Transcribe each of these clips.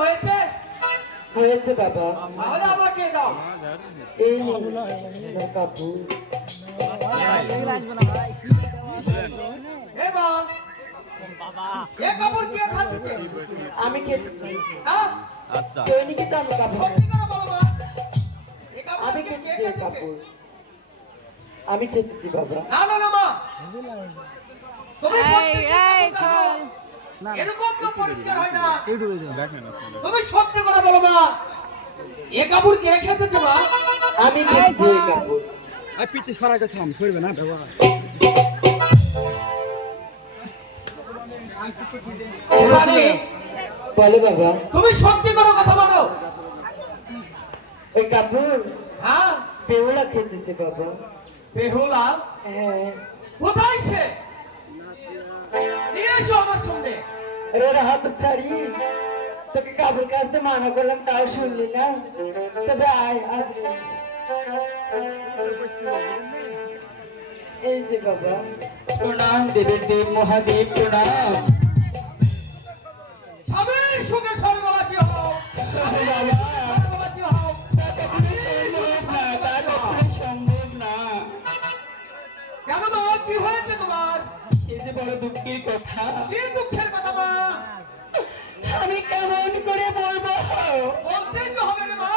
হয়েছে? হয়েছে বাবা। আমাকে দাও। এই নিন আপনার কাপড় এ বল। এ কাপড় কে খাচ্ছে আমি খেয়েছি। না আচ্ছা। তো আমি কাপড় আমি এই কাপড়। আমি খেতেছি বাবা। না না না মা। তুমি এই এই এরকম তো পরিষ্কার হয় না। তুমি সত্যি করে বলো মা। এ কাপড় কে খেতেছে মা? আমি খেতেছি এই কাপড়। আর পিছিয়ে সরাই কথা আমি করবে না ব্যবহার। বলে বাবা। তুমি সত্যি করে কথা বলো। ওই কাপড় হ্যাঁ। বেহুলা খেতেছে বাবা। বেহুলা? হ্যাঁ। কোথায় সে? নিয়ে এসো আমার সামনে। আরে ওরা হাত ছাড়ি। তোকে কাপড় কাচতে মানা করলাম তাও শুনলি না। তবে আয় আজ এই যে বাবা। প্রণাম দেবের দেব মহাদেব প্রণাম। কথা। কি দুঃখের কথা মা? আমি কেমন করে বলব? বলতেই তো হবে রে মা।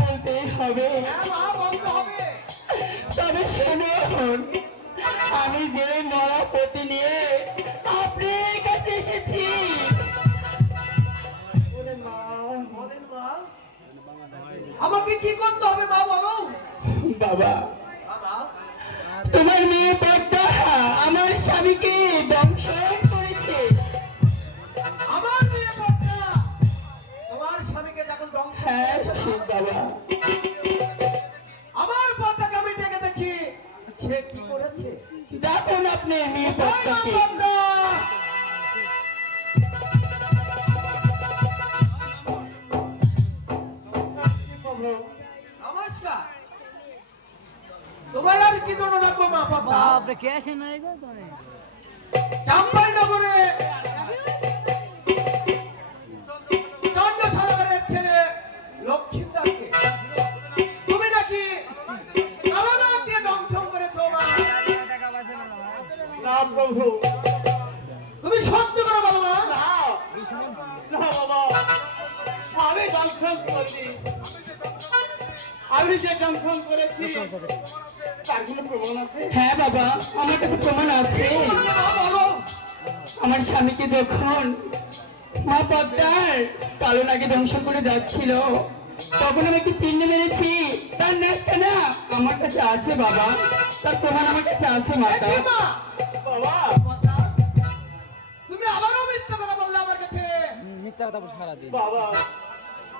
বলতেই হবে। হ্যাঁ মা বলতে হবে। তবে শুনুন আমি যে মরা নিয়ে আপনার কাছে এসেছি। আমাকে কি করতে হবে মা বলো? বাবা বাবা। তোমার মেয়ে বাবা আমার পদ্মাকে আমি ডেকে দেখি। সে কি করেছে? দেখুন আপনি মেয়ে কোথায় মা পদ্মাকে পদ্মা? নমস্কার। তোমার আর কি জন্য রাখব মা পদ্মা বাপরে কে আসে নাই গো তুমি চাম্পাই নগরে আমি যে দংশন করেছি তার কোনো প্রমাণ আছে? হ্যাঁ বাবা আমার কাছে প্রমাণ আছে। আমার স্বামীকে যখন মা পদ্মার কালো নাগে দংশন করে যাচ্ছিল তখন আমি একটু চিহ্ন মেরেছি। তার নাচটা না আমার কাছে আছে বাবা। তার প্রমাণ আমার কাছে আছে মাতা। মা? বাবা। তুমি আবারও মিথ্যা কথা বললে আমার কাছে। মিথ্যা কথা বলে সারা দিন বাবা।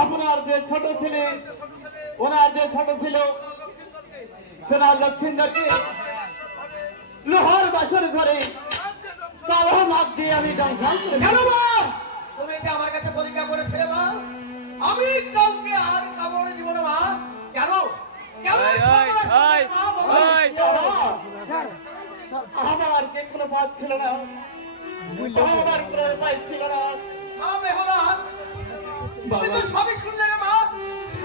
আপনার যে ছোট ছেলে ওনার যে ছোট ছিল সোনার লক্ষ্মীন্দরকে লোহার বাসর ঘরে কালো মাপ দিয়ে আমি ডাংশন করে। কেন মা? তুমি যে আমার কাছে পরীক্ষা করেছিলে মা আমি কাউকে আর কামড়ে দিব না মা। কেন। আমার কে কোনো পথ ছিল না আমার কোনো উপায় ছিল না। তুমি তো সবই শুনলে রে মা?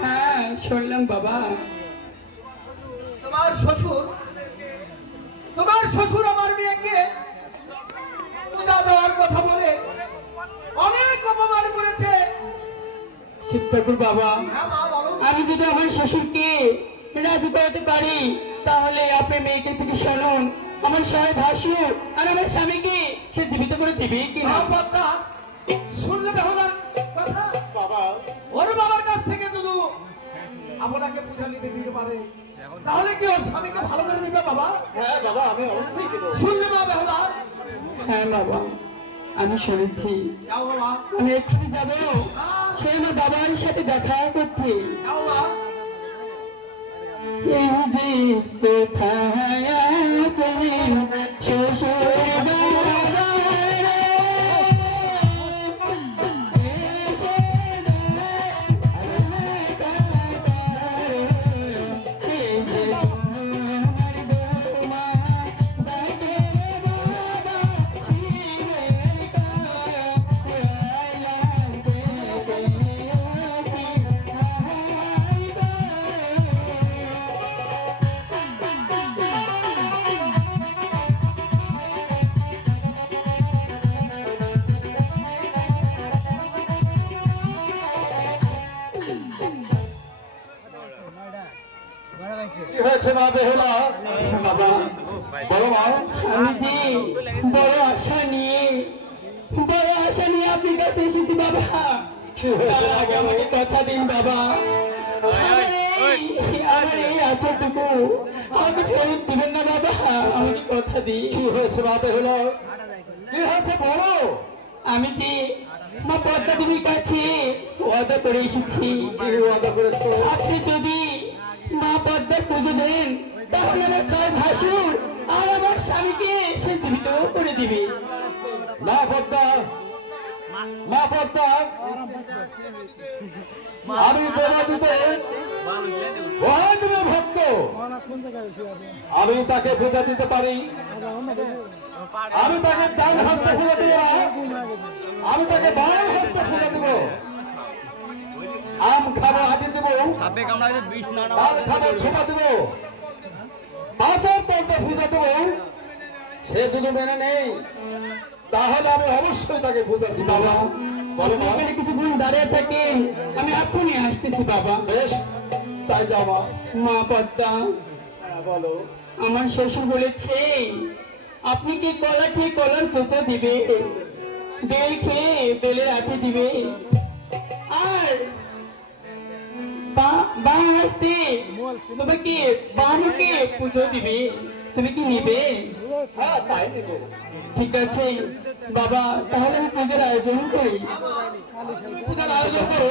হ্যাঁ শুনলাম বাবা। তোমার শ্বশুর তোমার শ্বশুর আমার মেয়েকে পূজা দেওয়ার কথা বলে অনেক অপমান করেছে। শিব ঠাকুর বাবা হ্যাঁ আমি যদি আমার শ্বশুরকে রাজি করাতে পারি তাহলে আপনি মেয়েকে থেকে শুনুন। আমার স্বামী ভাসু আর আমার স্বামীকে সে জীবিত করে দিবে কি না শুনলে কথা বাবা। ওর বাবার কাছ থেকে যদি আপনাকে পূজা নিতে দিতে পারে। তাহলে কি ওর স্বামীকে ভালো করে দিবে বাবা? হ্যাঁ বাবা আমি অবশ্যই দেবো। শুনলে মা বেহুলা হ্যাঁ বাবা। আমি শুনেছি। আমি এক্ষুনি যাব। সে আমার বাবার সাথে দেখা করতে। এই যে কোথায় শ্বশুর মা বেহুলা? বাবা বলো মা আমি যে বড় আশা নিয়ে বড় আশা নিয়ে আপনার কাছে এসেছি বাবা। তার আগে আমাকে কথা দিন বাবা। আমার এই আচরটুকু আমাকে ফেরত দিবেন না বাবা। আমাকে কথা দিন কি হয়েছে মা বেহুলা? কি হয়েছে বলো? আমি যে মা পদ্মা দেবীর কাছে ওয়াদা করে এসেছি। কি ওয়াদা করেছ? আপনি যদি মা পদ্মার পুজো দেন, তখন আমার ছয় ভাসুর আর আমার স্বামীকে সে জীবিত করে দিবে। না পদ্মা, মা পদ্মা, আমি দেবাদিতে মহাদেবের ভক্ত। আমি তাকে পূজা দিতে পারি। আমি তাকে ডান হস্তে পূজা দেবো। আমি তাকে বাম হস্তে পূজা দেবো। আম খাব হাতে দেবো। সাপে বিষ না না ডাল খাব ছোপা দেবো। বাসের পূজা দেবো। সে যদি মেনে নেই তাহলে আমি অবশ্যই তাকে পূজা দিব। বাবা এখানে কিছুক্ষণ দাঁড়িয়ে থাকেন আমি এখনই আসতেছি বাবা। বেশ তাই যাওয়া মা। পদ্মা বলো। আমার শ্বশুর বলেছে আপনি কি কলা খেয়ে কলার চোচা দিবে? বেল খেয়ে বেলের আঠে দিবে? আর বা- বাঁ হাসতে তোমাকে বানুকে পুজো দিবে? তুমি কি নিবে? হ্যাঁ ঠিক আছে। বাবা, তাহলে আমি পুজোর আয়োজন করি। তুমি পূজার আয়োজন করো।